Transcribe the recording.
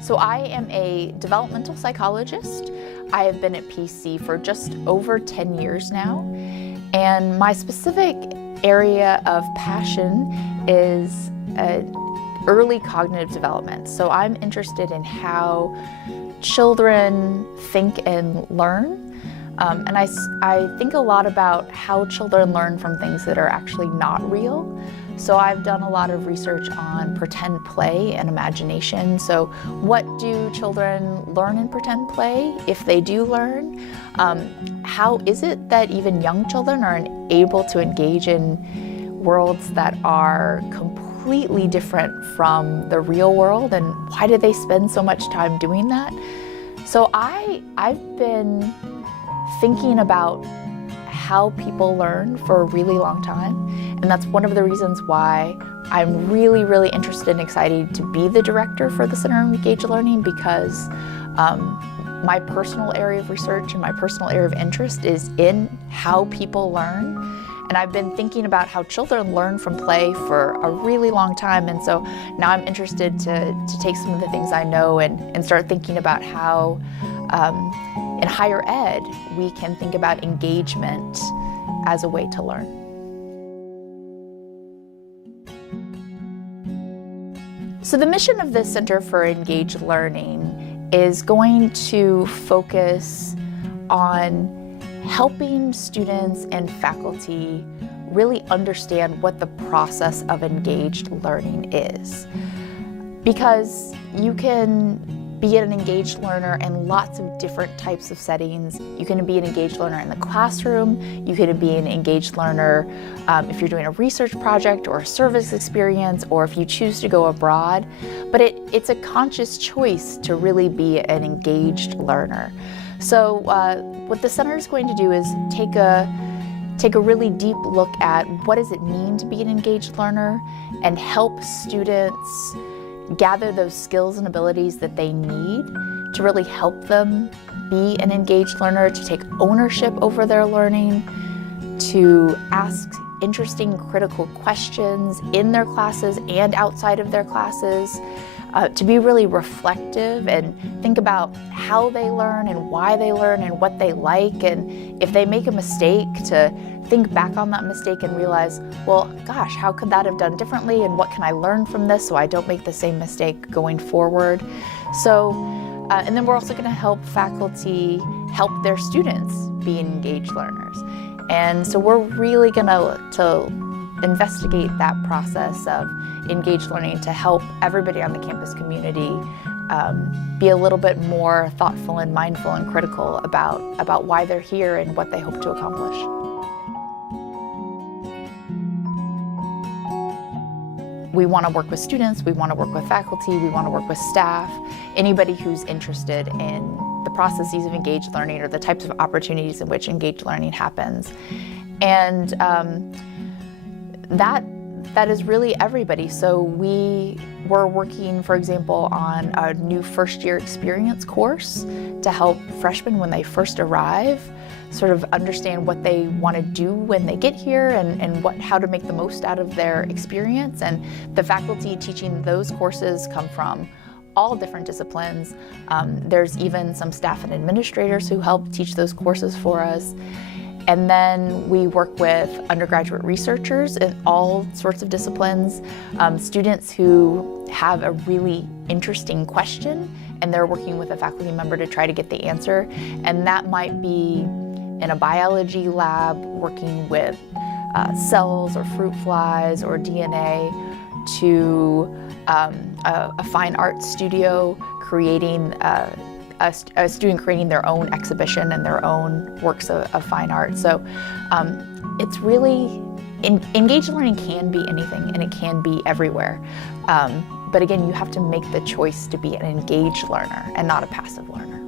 So I am a developmental psychologist. I have been at PC for just over 10 years now, and my specific area of passion is early cognitive development. So I'm interested in how children think and learn. And I think a lot about how children learn from things that are actually not real. So I've done a lot of research on pretend play and imagination. So what do children learn in pretend play, if they do learn? How is it that even young children are able to engage in worlds that are completely different from the real world, and why do they spend so much time doing that? So I've been thinking about how people learn for a really long time, and that's one of the reasons why I'm really, really interested and excited to be the director for the Center of Engaged Learning, because my personal area of research and my personal area of interest is in how people learn. And I've been thinking about how children learn from play for a really long time, and so now I'm interested to take some of the things I know and start thinking about how in higher ed we can think about engagement as a way to learn. So the mission of the Center for Engaged Learning is going to focus on helping students and faculty really understand what the process of engaged learning is. Because you can be an engaged learner in lots of different types of settings. You can be an engaged learner in the classroom. You can be an engaged learner if you're doing a research project or a service experience, or if you choose to go abroad. But it's a conscious choice to really be an engaged learner. So what the center is going to do is take a really deep look at what does it mean to be an engaged learner, and help students gather those skills and abilities that they need to really help them be an engaged learner, to take ownership over their learning, to ask interesting, critical questions in their classes and outside of their classes, to be really reflective and think about how they learn and why they learn and what they like, and if they make a mistake, to think back on that mistake and realize, well, gosh, how could that have done differently, and what can I learn from this so I don't make the same mistake going forward. So, and then we're also going to help faculty help their students be engaged learners. And so we're really going to investigate that process of engaged learning to help everybody on the campus community be a little bit more thoughtful and mindful and critical about why they're here and what they hope to accomplish. We want to work with students, we want to work with faculty, we want to work with staff, anybody who's interested in the processes of engaged learning or the types of opportunities in which engaged learning happens. And that is really everybody. So we were working, for example, on a new first-year experience course to help freshmen when they first arrive sort of understand what they want to do when they get here, and how to make the most out of their experience. And the faculty teaching those courses come from all different disciplines. There's even some staff and administrators who help teach those courses for us. And then we work with undergraduate researchers in all sorts of disciplines, students who have a really interesting question and they're working with a faculty member to try to get the answer. And that might be in a biology lab working with cells or fruit flies or DNA, to a fine art studio creating a student creating their own exhibition and their own works of fine art. So it's really, engaged learning can be anything and it can be everywhere. But again, you have to make the choice to be an engaged learner and not a passive learner.